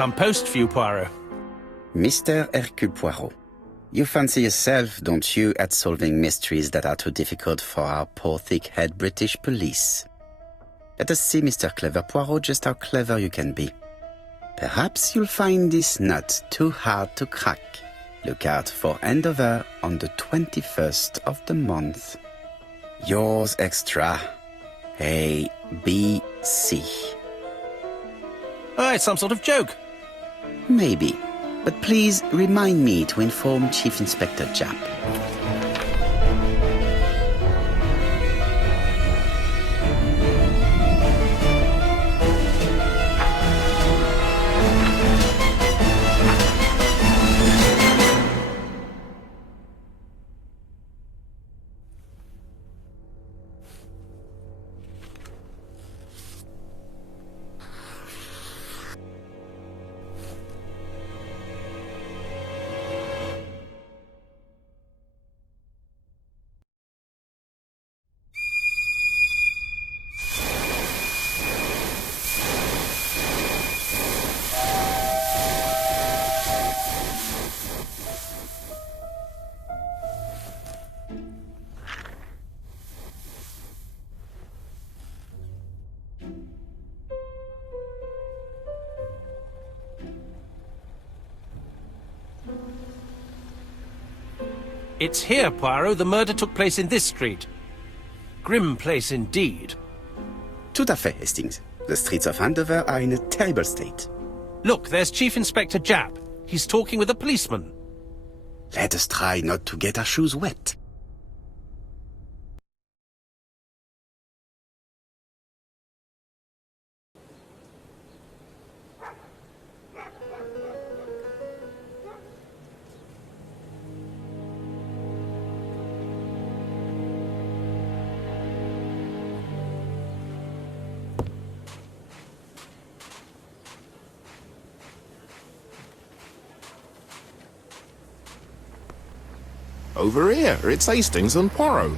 some post for you, Poirot. Mr. Hercule Poirot, you fancy yourself, don't you, at solving mysteries that are too difficult for our poor thick-head British police. Let us see, Mr. Clever Poirot, just how clever you can be. Perhaps you'll find this nut too hard to crack. Look out for handover on the 21st of the month. Yours extra, A, B, C. Oh, it's some sort of joke. Maybe, but please remind me to inform Chief Inspector Japp. It's here, Poirot. The murder took place in this street. Grim place indeed. Tout à fait, Hastings. The streets of Andover are in a terrible state. Look, there's Chief Inspector Japp. He's talking with a policeman. Let us try not to get our shoes wet. Over here, it's Hastings and Poirot.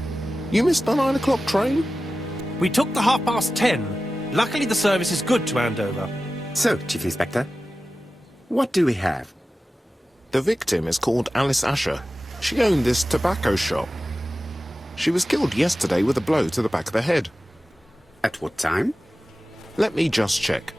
You missed the 9 o'clock train? We took the 10:30. Luckily, the service is good to Andover. So, Chief Inspector, what do we have? The victim is called Alice Asher. She owned this tobacco shop. She was killed yesterday with a blow to the back of the head. At what time? Let me just check.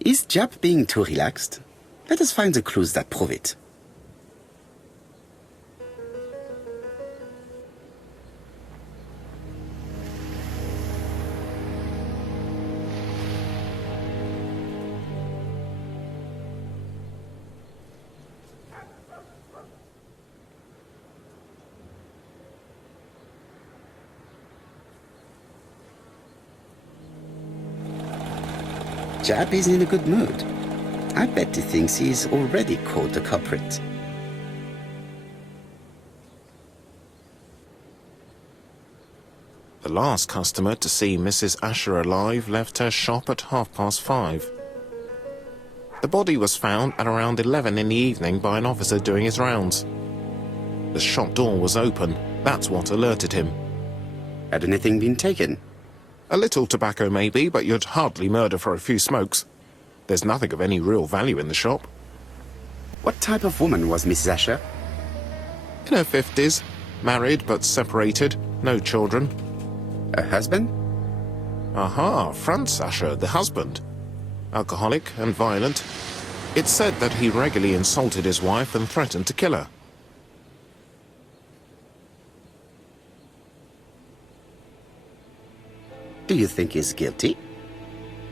Is Japp being too relaxed? Let us find the clues that prove it. Japp is in a good mood. I bet he thinks he's already caught the culprit. The last customer to see Mrs. Asher alive left her shop at 5:30. The body was found at around 11 in the evening by an officer doing his rounds. The shop door was open. That's what alerted him. Had anything been taken? A little tobacco maybe, but you'd hardly murder for a few smokes. There's nothing of any real value in the shop. What type of woman was Mrs. Asher? In her 50s, married but separated, no children. Her husband? Aha, Franz Asher, the husband. Alcoholic and violent. It's said that he regularly insulted his wife and threatened to kill her. Do you think he's guilty?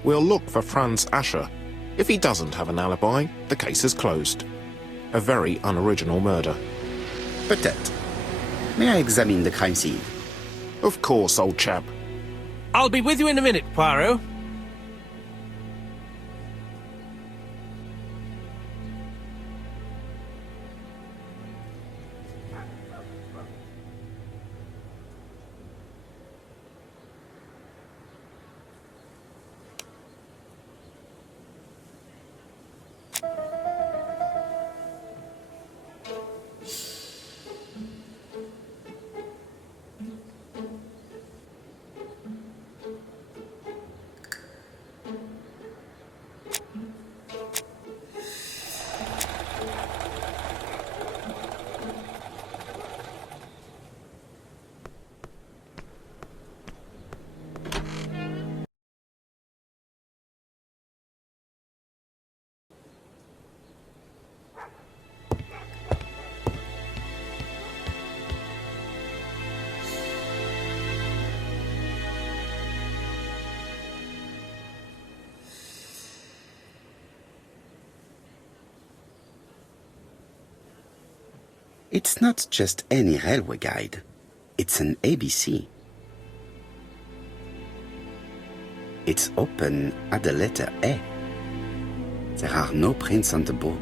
We'll look for Franz Asher. If he doesn't have an alibi, the case is closed. A very unoriginal murder. Peut-être. May I examine the crime scene? Of course, old chap. I'll be with you in a minute, Poirot. It's not just any railway guide. It's an ABC. It's open at the letter A. There are no prints on the book.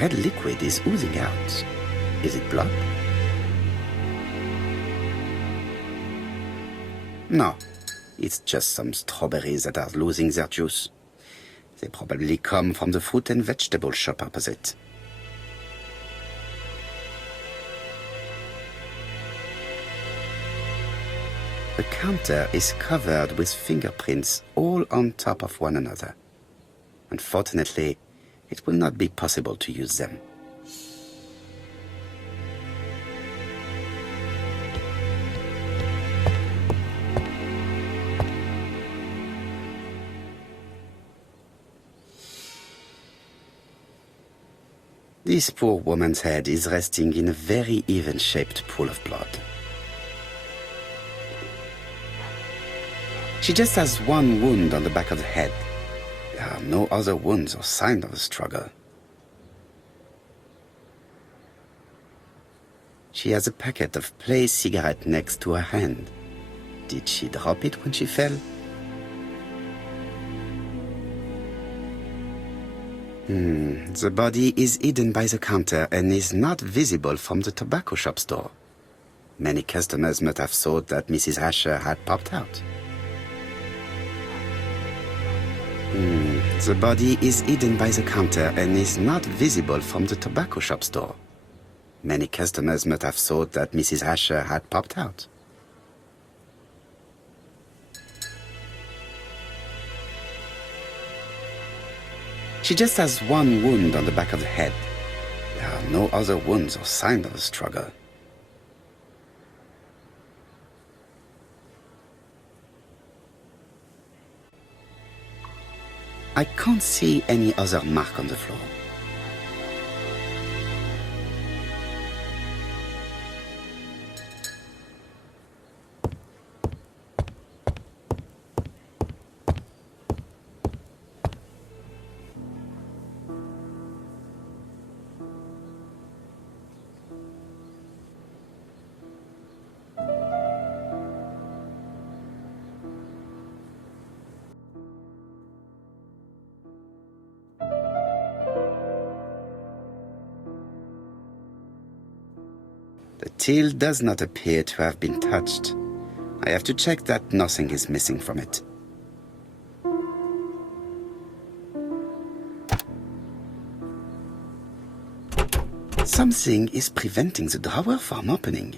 Red liquid is oozing out. Is it blood? No, it's just some strawberries that are losing their juice. They probably come from the fruit and vegetable shop opposite. The counter is covered with fingerprints all on top of one another. Unfortunately, it will not be possible to use them. This poor woman's head is resting in a very even-shaped pool of blood. She just has one wound on the back of the head. There are no other wounds or signs of a struggle. She has a packet of Play cigarette next to her hand. Did she drop it when she fell? The body is hidden by the counter and is not visible from the tobacco shop's door. Many customers must have thought that Mrs. Asher had popped out. The body is hidden by the counter and is not visible from the tobacco shop's door. Many customers must have thought that Mrs. Asher had popped out. She just has one wound on the back of the head. There are no other wounds or signs of a struggle. I can't see any other mark on the floor. The till does not appear to have been touched. I have to check that nothing is missing from it. Something is preventing the drawer from opening.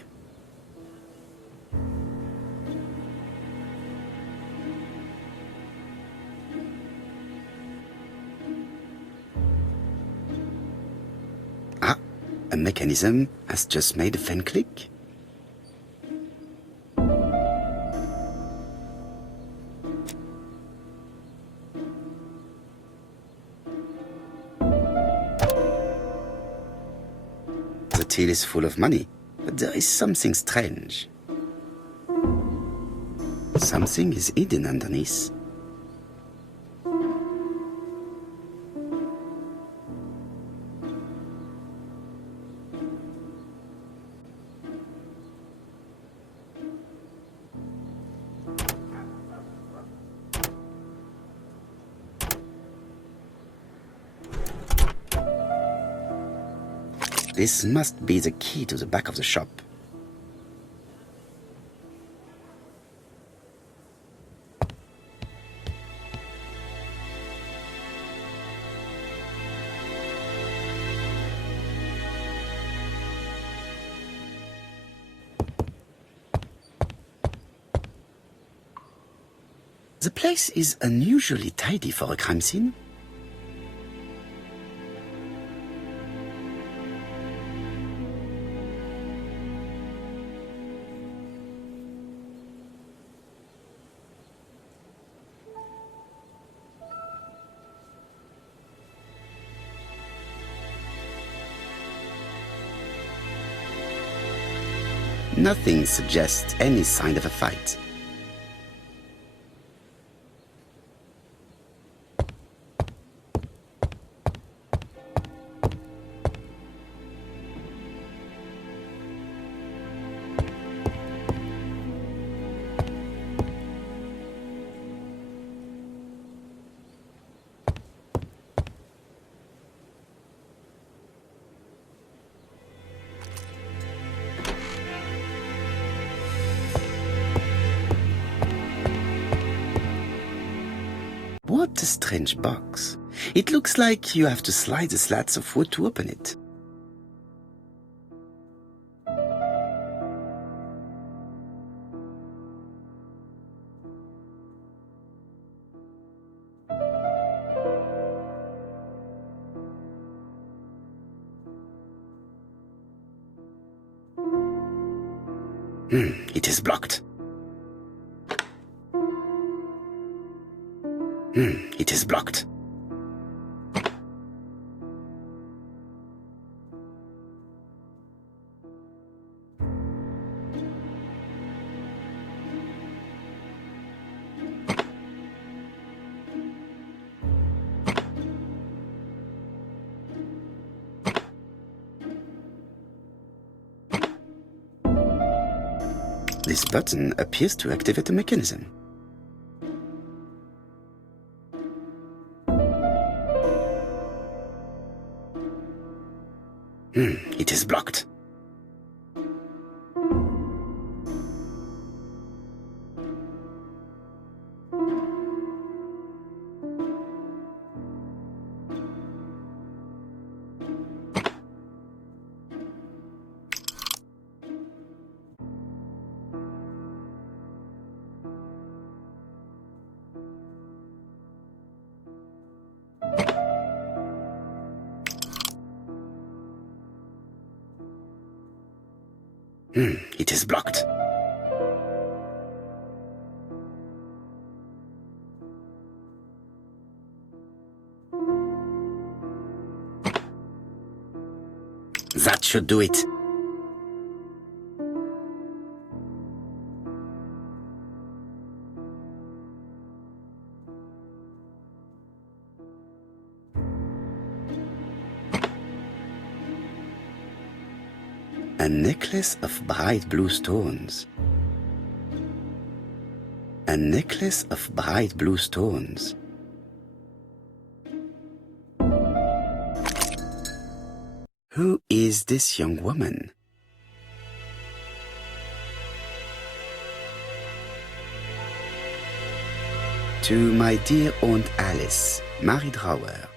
A mechanism has just made a fan click. The till is full of money, but there is something strange. Something is hidden underneath. This must be the key to the back of the shop. The place is unusually tidy for a crime scene. Nothing suggests any sign of a fight. strange box. It looks like you have to slide the slats of wood to open it. It is blocked. It is blocked. This button appears to activate the mechanism. It is blocked. It is blocked. That should do it. A necklace of bright blue stones. A necklace of bright blue stones. Who is this young woman? To my dear Aunt Alice, Mary Drower.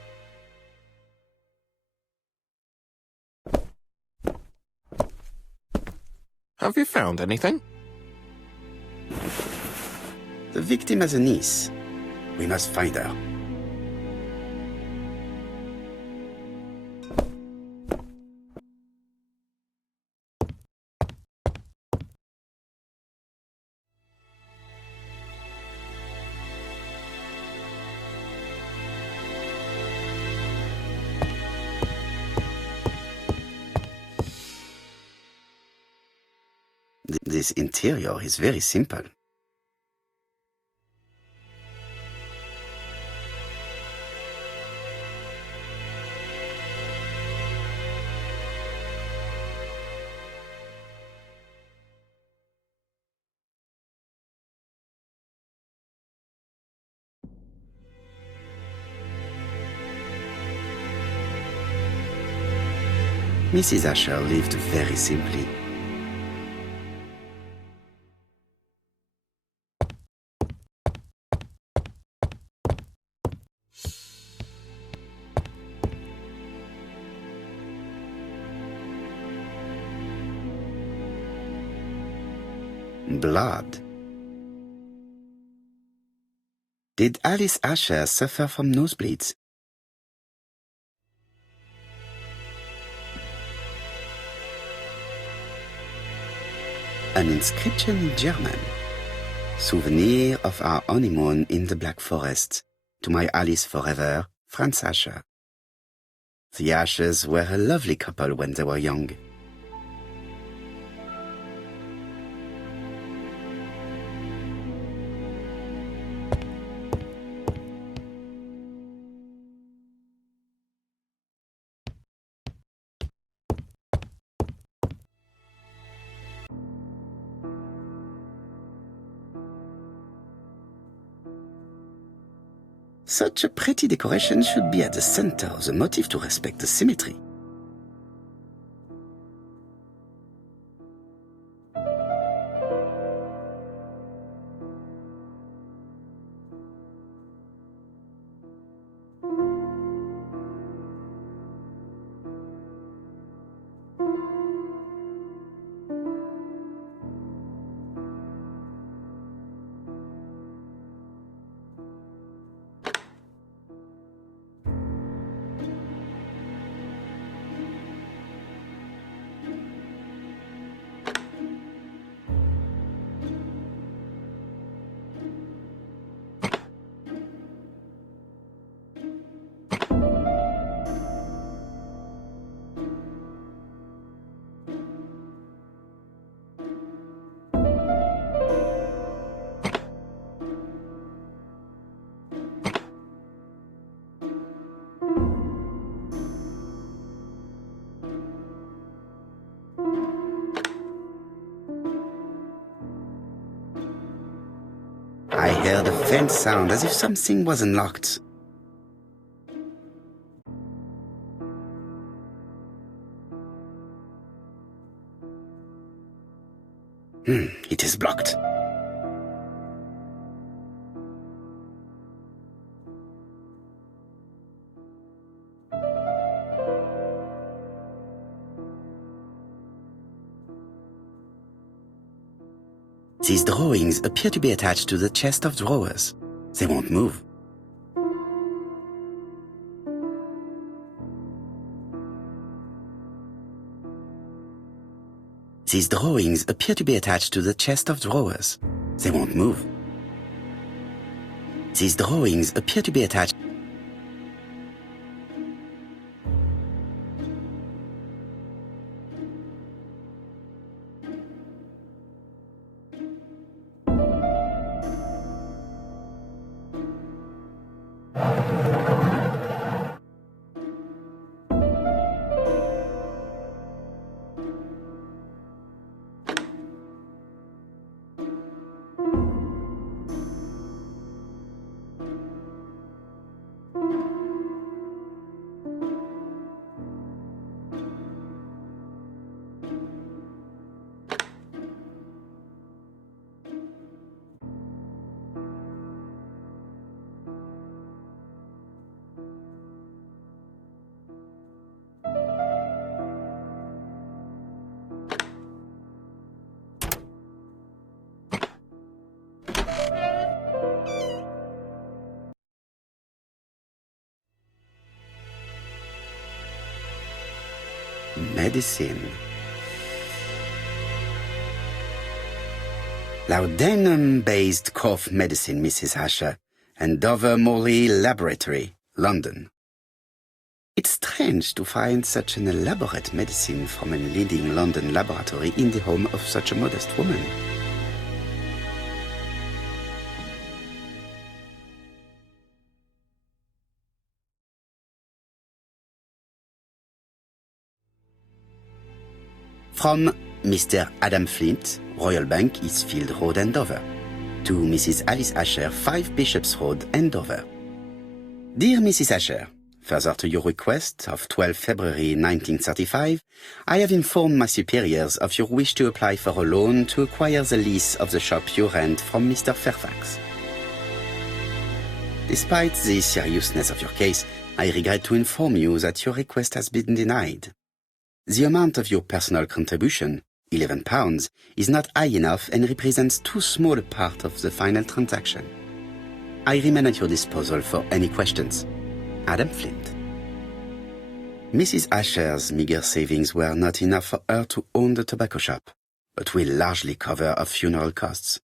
Have you found anything? The victim has a niece. We must find her. This interior is very simple. Mrs. Asher lived very simply. Blood. Did Alice Asher suffer from nosebleeds? An inscription in German. Souvenir of our honeymoon in the Black Forest. To my Alice forever, Franz Asher. The Ashers were a lovely couple when they were young. Such a pretty decoration should be at the center of the motif to respect the symmetry. heard a faint sound as if something was unlocked. It is blocked. These drawings appear to be attached to the chest of drawers. They won't move. These drawings appear to be attached to the chest of drawers. They won't move. These drawings appear to be attached. Medicine. Laudanum-based cough medicine, Mrs. Asher, and Dover Morley Laboratory, London. It's strange to find such an elaborate medicine from a leading London laboratory in the home of such a modest woman. From Mr. Adam Flint, Royal Bank, Eastfield Road, Andover, to Mrs. Alice Asher, 5 Bishops Road, Andover. Dear Mrs. Asher, further to your request of 12 February 1935, I have informed my superiors of your wish to apply for a loan to acquire the lease of the shop you rent from Mr. Fairfax. Despite the seriousness of your case, I regret to inform you that your request has been denied. The amount of your personal contribution, £11, is not high enough and represents too small a part of the final transaction. I remain at your disposal for any questions. Adam Flint. Mrs. Asher's meager savings were not enough for her to own the tobacco shop, but will largely cover her funeral costs.